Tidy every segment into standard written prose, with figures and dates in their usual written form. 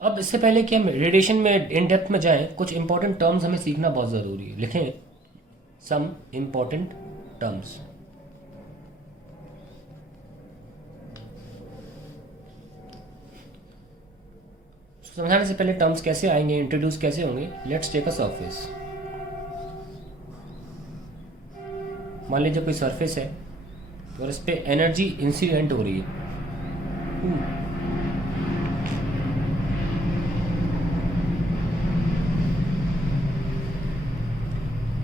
अब इससे पहले कि हम रेडिएशन में इन डेप्थ में जाएं, कुछ इंपॉर्टेंट टर्म्स हमें सीखना बहुत ज़रूरी है। लिखें सम इंपॉर्टेंट टर्म्स। समझाने से पहले टर्म्स कैसे आएंगे, इंट्रोड्यूस कैसे होंगे, लेट्स टेक अ सरफेस। मान लीजिए कोई सरफेस है और इस पर एनर्जी इंसिडेंट हो रही है।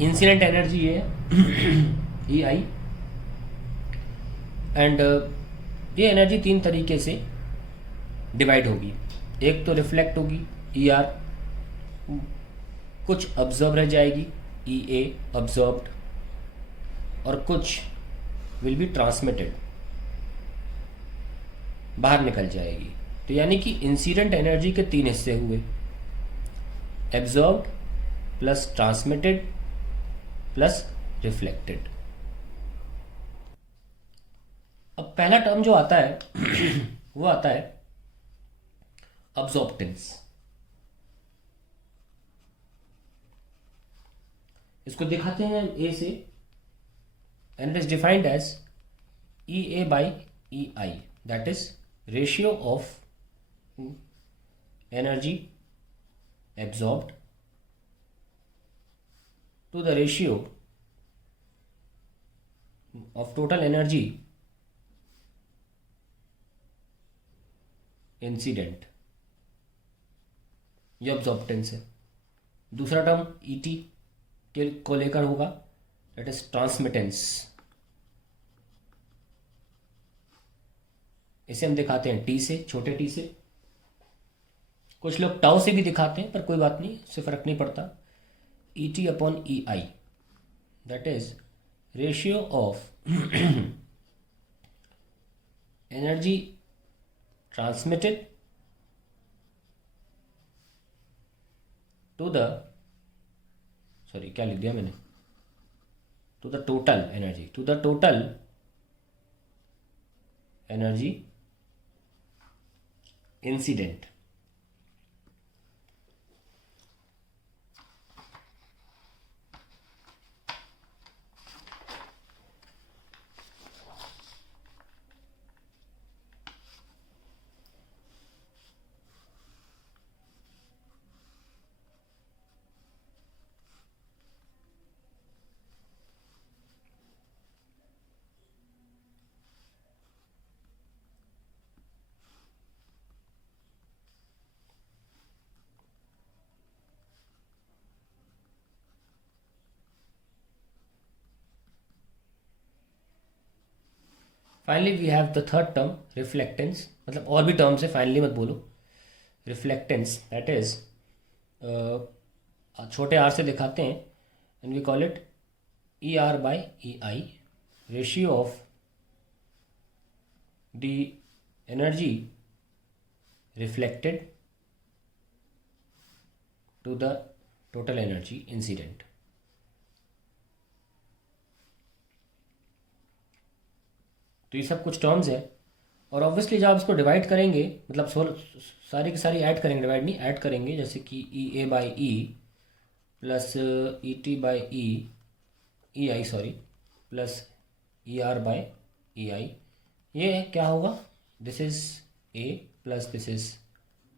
इंसिडेंट एनर्जी है ई आई। एंड ये एनर्जी तीन तरीके से डिवाइड होगी। एक तो रिफ्लेक्ट होगी ई आर, कुछ ऑब्जर्व रह जाएगी ई ए ऑब्जर्व्ड, और कुछ विल बी ट्रांसमिटेड, बाहर निकल जाएगी। तो यानी कि इंसिडेंट एनर्जी के तीन हिस्से हुए, absorbed plus transmitted plus reflected. अब पहला टर्म जो आता है वो आता है अब्जॉर्प्टेंस। इसको दिखाते हैं ए से, and it is defined as E A by E I, that is ratio of energy absorbed to the ratio of total energy incident। ये ऑब्जॉर्प्टेंस है। दूसरा टर्म ईटी के को लेकर होगा, दैट इज ट्रांसमिटेंस। इसे हम दिखाते हैं टी से, छोटे टी से। कुछ लोग टाउ से भी दिखाते हैं, पर कोई बात नहीं, उससे फर्क नहीं पड़ता। E T upon E I, that is ratio of energy transmitted to the, sorry क्या लिख दिया मैंने, to the total energy, to the total energy incident. Finally we have the third term reflectance, मतलब और भी टर्म्स है, finally मत बोलो। रिफ्लेक्टेंस दैट इज, छोटे आर से दिखाते हैं, and we call it E R by E I, ratio of the energy reflected to the total energy incident. तो ये सब कुछ टर्म्स है, और ऑब्वियसली जब आप इसको डिवाइड करेंगे, मतलब सारी की सारी ऐड करेंगे, डिवाइड नहीं ऐड करेंगे, जैसे कि E A by E plus E T by E, E I sorry, plus E R by E I, ये क्या होगा, this is A plus this is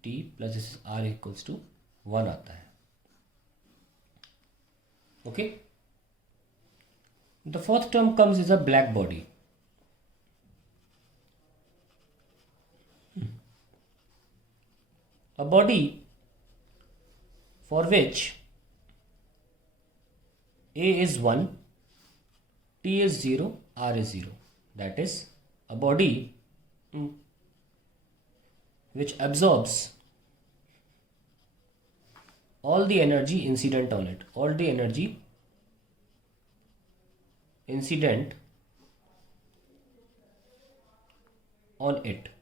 T plus this is R equals to 1 आता है। Okay, the fourth term comes is a black body. A body for which A is 1, T is 0, R is 0. That is a body which absorbs all the energy incident on it, all the energy incident on it।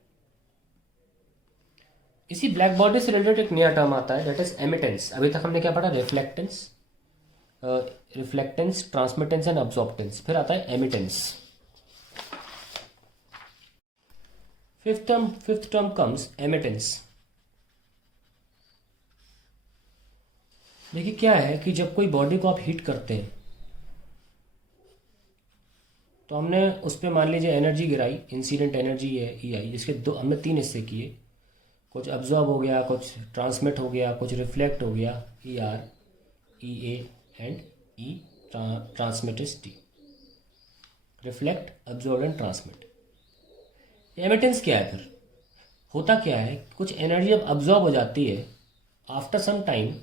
इसी black body से related एक नया term आता है, that is एमिटेंस। अभी तक हमने क्या पढ़ा, reflectance, reflectance, transmittance and absorptance, फिर आता है emittance. Fifth term comes emittance. देखिए क्या है कि जब कोई बॉडी को आप हीट करते हैं तो हमने उस पर मान लीजिए एनर्जी गिराई, इंसिडेंट एनर्जी है ई आई, जिसके दो हमने तीन हिस्से किए, कुछ अब्जॉर्ब हो गया, कुछ ट्रांसमिट हो गया, कुछ रिफ्लेक्ट हो गया, E R, E A and E transmit is T. Reflect, absorb and transmit. Emittance क्या है फिर? होता क्या है, कुछ एनर्जी अब अब्जॉर्ब हो जाती है after some time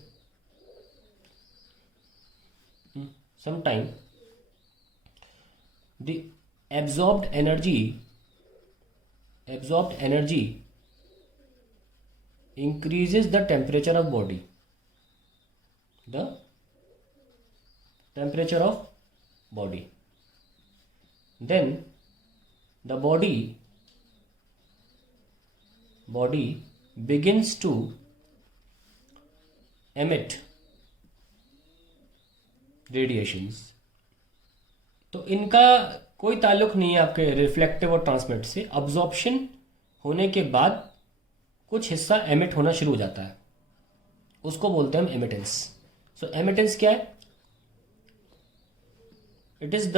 the absorbed energy increases the temperature of body, the temperature of body, then the body begins to emit radiations। तो इनका कोई ताल्लुक नहीं है आपके रिफ्लेक्टिव और ट्रांसमिट से। अब्जॉर्प्शन होने के बाद कुछ हिस्सा एमिट होना शुरू हो जाता है, उसको बोलते हैं हम एमिटेंस। सो एमिटेंस क्या है? It is the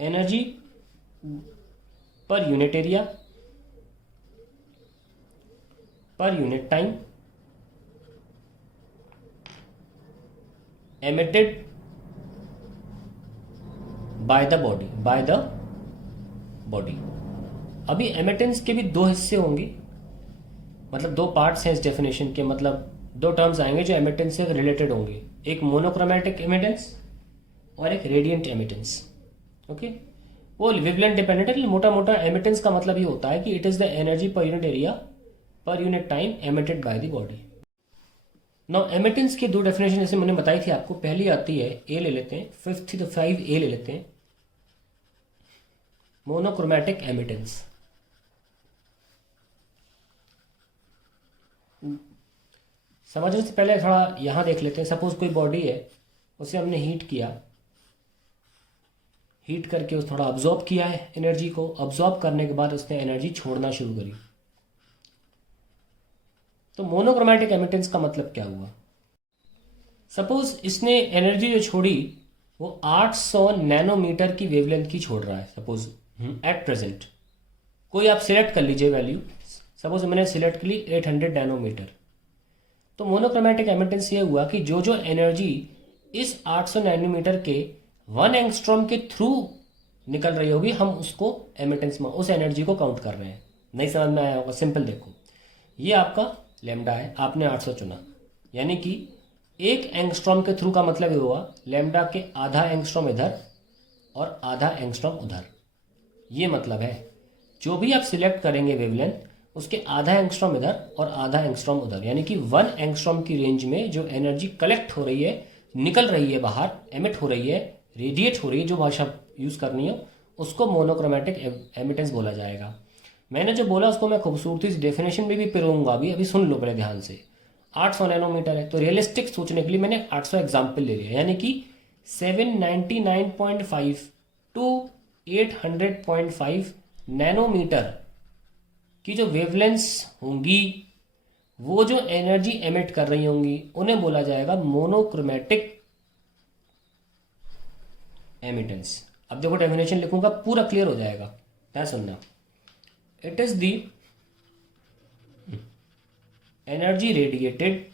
energy per unit area per unit time emitted by the body. अभी एमिटेंस के भी दो हिस्से होंगे, मतलब दो पार्ट्स हैं इस डेफिनेशन के, मतलब दो टर्म्स आएंगे जो एमिटेंस से रिलेटेड होंगे, एक मोनोक्रोमैटिक एमिटेंस और एक रेडियंट एमिटेंस। ओके, वो वेवलेंथ डिपेंडेंट है। मोटा मोटा एमिटेंस का मतलब ये होता है कि it is the energy per unit area per unit time emitted by the body. Now emittance की दो डेफिनेशन जैसे मैंने बताई थी आपको, पहली आती है ए ले लेते हैं, 5 ले लेते हैं, मोनोक्रोमैटिक एमिटेंस। समझने से पहले थोड़ा यहां देख लेते हैं। सपोज कोई बॉडी है, उसे हमने हीट किया, हीट करके उस थोड़ा अब्जॉर्ब किया है एनर्जी को, अब्जॉर्ब करने के बाद उसने एनर्जी छोड़ना शुरू करी। तो मोनोक्रोमैटिक एमिटेंस का मतलब क्या हुआ? सपोज इसने एनर्जी जो छोड़ी वो 800 नैनोमीटर की वेवलेंथ की छोड़ रहा है, सपोज एट प्रेजेंट। कोई आप सिलेक्ट कर लीजिए वैल्यू, सपोज मैंने सिलेक्ट कर ली 800 नैनोमीटर। तो मोनोक्रोमैटिक एमिटेंस ये हुआ कि जो जो एनर्जी इस 800 नैनोमीटर के 1 एंगस्ट्रॉम के थ्रू निकल रही होगी, हम उसको एमिटेंस में उस एनर्जी को काउंट कर रहे हैं। नहीं समझ में आया होगा? सिंपल देखो, ये आपका लैम्डा है, आपने 800 चुना, यानी कि 1 एंगस्ट्रॉम के थ्रू का मतलब ये हुआ लैम्डा के आधा एंगस्ट्रॉम इधर और आधा एंगस्ट्रॉम उधर। ये मतलब है जो भी आप सिलेक्ट करेंगे वेवलेंथ, उसके आधा एंगस्ट्रॉम इधर और आधा एंगस्ट्रॉम उधर, यानी कि 1 एंगस्ट्रॉम की रेंज में जो एनर्जी कलेक्ट हो रही है, निकल रही है बाहर, एमिट हो रही है, रेडिएट हो रही है, जो भाषा यूज़ करनी हो, उसको मोनोक्रोमैटिक एमिटेंस बोला जाएगा। मैंने जो बोला उसको मैं खूबसूरती से डेफिनेशन में भी पिरोऊंगा, अभी सुन लो पहले ध्यान से। 800 नैनोमीटर है तो रियलिस्टिक सोचने के लिए मैंने 800 एग्जाम्पल ले लिया, यानी कि 799.5 टू 800.5 नैनोमीटर की जो वेवलेंथ्स होंगी, वो जो एनर्जी एमिट कर रही होंगी, उन्हें बोला जाएगा मोनोक्रोमैटिक एमिटेंस। अब देखो डेफिनेशन लिखूंगा, पूरा क्लियर हो जाएगा, ध्यान सुनना। It is the energy radiated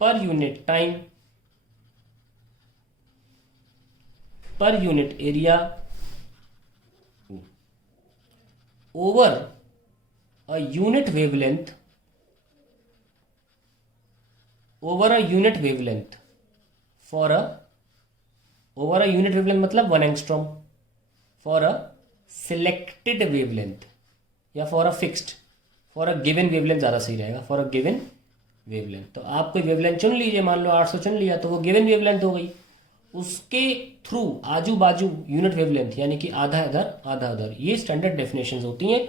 per unit time per unit area over a unit wavelength for a over a unit wavelength मतलब 1 angstrom for a selected wavelength या for a fixed, for a given wavelength ज़्यादा सही रहेगा, for a given wavelength. तो आप कोई wavelength चुन लीजिए, मान लो 800 चुन लिया, तो वो गिवन वेवलेंथ हो गई। उसके थ्रू आजू बाजू यूनिट वेवलेंथ, यानी कि आधा इधर आधा उधर। ये स्टैंडर्ड डेफिनेशंस होती हैं,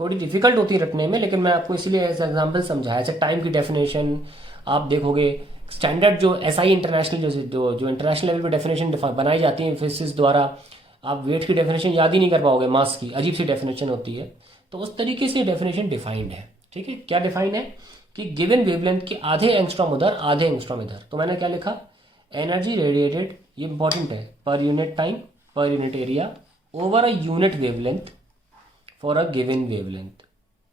थोड़ी डिफिकल्ट होती है रटने में, लेकिन मैं आपको इसलिए ऐसा एग्जांपल समझाया। जैसे टाइम की डेफिनेशन आप देखोगे, स्टैंडर्ड जो एसआई इंटरनेशनल जो इंटरनेशनल लेवल पर डेफिनेशन बनाई जाती है फिजिक्स द्वारा, आप वेट की डेफिनेशन याद ही नहीं कर पाओगे, मास की अजीब सी डेफिनेशन होती है, तो उस तरीके से डेफिनेशन डिफाइंड है। ठीक है, क्या डिफाइन है कि गिवन वेवलेंथ के आधे एंगस्ट्रॉम उधर आधे एंगस्ट्रॉम इधर। तो मैंने क्या लिखा, एनर्जी रेडिएटेड, ये इंपॉर्टेंट है, पर unit time per unit area over a unit wavelength for a given wavelength.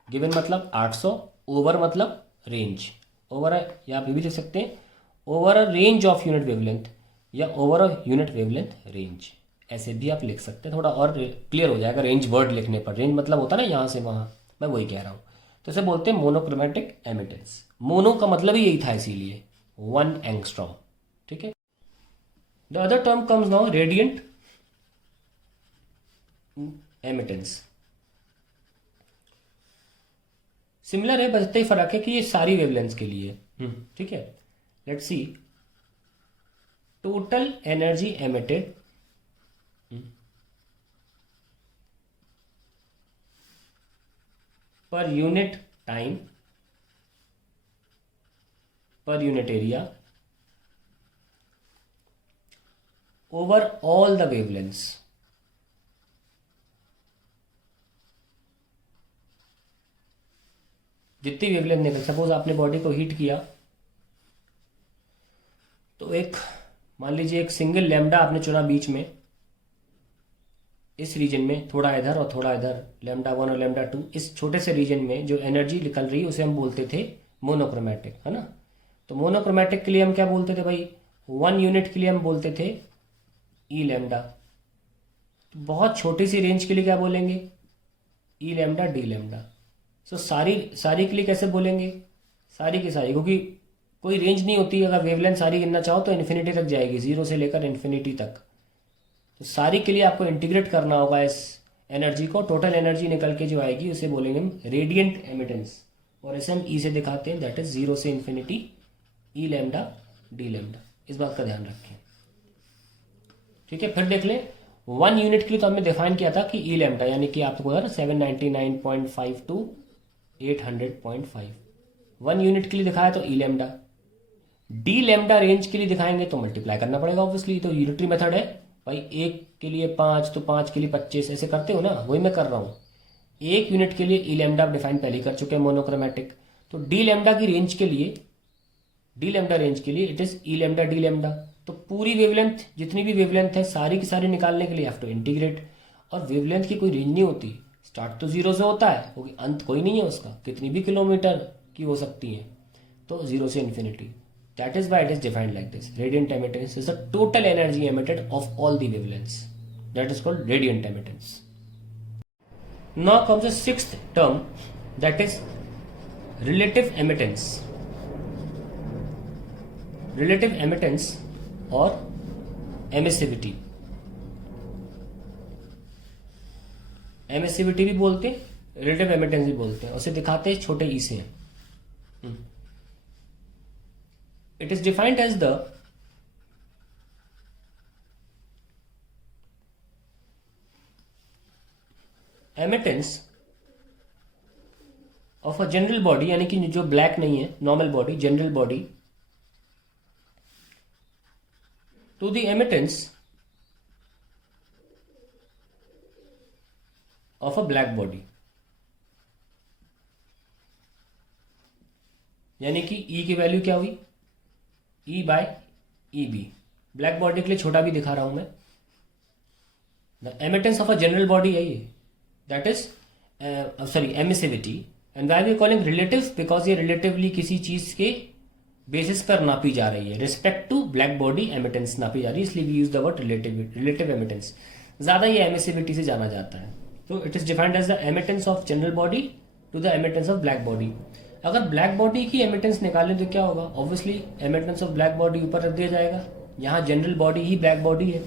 Given मतलब 800, ओवर मतलब रेंज, ओवर या आप ये भी लिख सकते हैं over a range of unit wavelength या over a unit wavelength range, ऐसे भी आप लिख सकते हैं, थोड़ा और क्लियर हो जाएगा रेंज वर्ड लिखने पर। रेंज मतलब होता है ना यहाँ से वहाँ, मैं वही कह रहा हूँ। तो इसे बोलते हैं मोनोक्रोमेटिक एमिटेंस। मोनो का मतलब ही यही था, इसीलिए 1 एंगस्ट्रॉम। ठीक है, the other term comes now radiant emittance. Similar है, बस इतना ही फर्क है कि ये सारी वेवलेंथ्स के लिए। ठीक है, let's see total energy emitted per unit time per unit area over all the wavelengths। जितनी वेवलेंथ निकल, सपोज आपने बॉडी को हीट किया तो एक मान लीजिए एक सिंगल लैम्डा आपने चुना बीच में, इस रीजन में थोड़ा इधर और थोड़ा इधर, लैम्डा 1 और लैम्डा 2, इस छोटे से रीजन में जो एनर्जी निकल रही है उसे हम बोलते थे मोनोक्रोमैटिक, है ना। तो मोनोक्रोमैटिक के लिए हम क्या बोलते थे भाई, 1 यूनिट के लिए हम बोलते थे ई लैम्डा। तो बहुत छोटी सी रेंज के लिए क्या बोलेंगे, ई लैम्डा डी लैम्डा। सो सारी सारी के लिए कैसे बोलेंगे, सारी की सारी, क्योंकि कोई रेंज नहीं होती, अगर वेवलेंथ सारी गिनना चाहो तो इन्फिनिटी तक जाएगी, 0 से लेकर इन्फिनिटी तक। तो सारी के लिए आपको इंटीग्रेट करना होगा इस एनर्जी को, टोटल एनर्जी निकल के जो आएगी उसे बोलेंगे हम रेडियंट एमिटेंस, और इसे हम ई से दिखाते हैं, दैट इज 0 से इन्फिनिटी ई लैम्डा डी लैम्डा। इस बात का ध्यान रखें। ठीक है, फिर देख लें 1 यूनिट के लिए तो हमने डिफाइन किया था कि ई लैम्डा यानी कि आपको अगर 799.5 टू 800.5 1 यूनिट के लिए दिखाया तो ई लैम्डा। डी लैम्डा रेंज के लिए दिखाएंगे तो मल्टीप्लाई करना पड़ेगा ऑब्वियसली, तो यूनिटरी मेथड है भाई। 1 के लिए 5 तो 5 के लिए 25, ऐसे करते हो ना, वही मैं कर रहा हूँ। 1 यूनिट के लिए ई लैम्डा डिफाइन पहले कर चुके हैं मोनोक्रोमैटिक। तो डी लैम्डा की रेंज के लिए, डी लैम्डा रेंज के लिए it is E lambda D lambda. तो पूरी वेवलेंथ, जितनी भी वेवलेंथ है सारी की सारी निकालने के लिए हैव टू इंटीग्रेट। और वेवलेंथ की कोई रेंज नहीं होती, स्टार्ट तो 0 से होता है, क्योंकि अंत कोई नहीं है उसका, कितनी भी किलोमीटर की हो सकती है, तो 0 से infinity. That is why it is defined like this. Radiant emittance is the total energy emitted of all the wavelengths. That is called radiant emittance. Now comes the 6th term, that is relative emittance. Relative emittance or emissivity. Emissivity भी बोलते हैं, relative emittance भी बोलते हैं, उसे दिखाते हैं छोटे ई से। It is defined as the emittance of a general body, यानी कि जो ब्लैक नहीं है, normal body, general body, to the emittance of a black body। यानी कि E की वैल्यू क्या हुई, E by E B. Black body के लिए छोटा भी दिखा रहा हूं मैं। The emittance of a general body है ये, that is sorry emissivity. And why we calling relative, because ये रिलेटिवली किसी चीज के बेसिस पर नापी जा रही है, respect to black body emittance नापी जा रही है, इसलिए we use the word relative emittance. ज्यादा ये एमिसिविटी से जाना जाता है। तो it is defined as the emittance of general body to the emittance of black body. अगर ब्लैक बॉडी की एमिटेंस निकालें तो क्या होगा, obviously emittance of black body ऊपर रख दिया जाएगा, यहाँ जनरल बॉडी ही ब्लैक बॉडी है,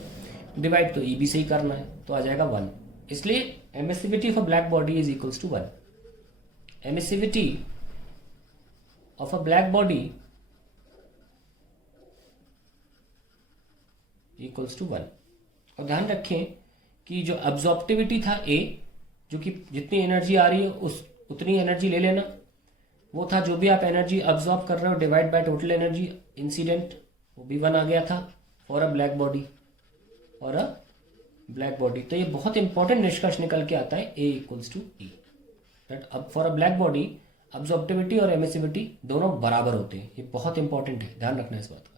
डिवाइड तो ई बी से ही करना है, तो आ जाएगा 1। इसलिए emissivity of a black body is equals to 1। Emissivity of a black body equals to 1। और ध्यान रखें कि जो अब्जॉर्प्टिविटी था ए, जो कि जितनी एनर्जी आ रही है उस उतनी एनर्जी ले लेना, वो था जो भी आप एनर्जी अब्जॉर्ब कर रहे हो divide by total energy incident, वो भी 1 आ गया था फॉर अ ब्लैक बॉडी, और अ ब्लैक बॉडी। तो ये बहुत इंपॉर्टेंट निष्कर्ष निकल के आता है, ए इक्वल्स टू ई, दैट अब for a black body absorptivity और एमिसिविटी दोनों बराबर होते हैं, ये बहुत इंपॉर्टेंट है, ध्यान रखना इस बात का।